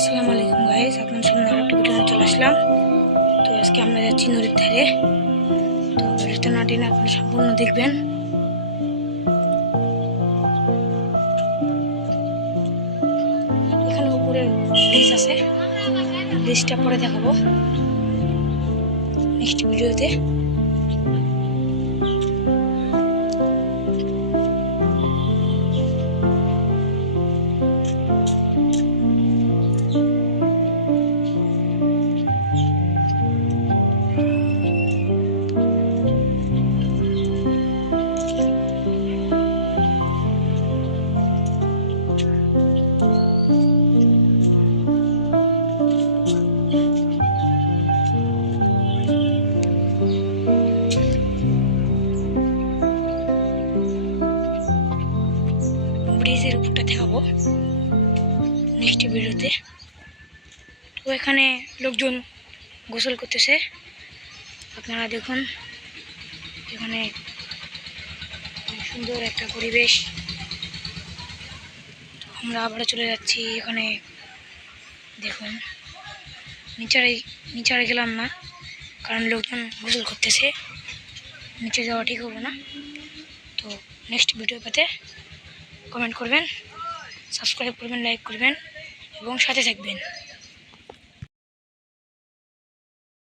আসসালামু আলাইকুম গাইস, আপনার সামনে আরো একটা ভিডিও চলে আসলাম। তো আজকে আমরা যাচ্ছি নদীর ধারে। তো ভিডিওটা না টেনে আপনারা সম্পূর্ণ দেখবেন। এখানে উপরে ব্রিজ আছে, ব্রিজটা পরে দেখাবো নেক্সট ভিডিওতে। ব্রিজের উপরটা দেখাবো নেক্সট ভিডিওতে। তো এখানে লোকজন গোসল করতেছে, আপনারা দেখুন। এখানে সুন্দর একটা পরিবেশ। আমরা আবার চলে যাচ্ছি। এখানে দেখুন, নিচে গেলাম না, কারণ লোকজন গোসল করতেছে, নিচে যাওয়া ঠিক হবে না। তো নেক্সট ভিডিও পেতে কমেন্ট করবেন, সাবস্ক্রাইব করবেন, লাইক করবেন এবং সাথে থাকবেন।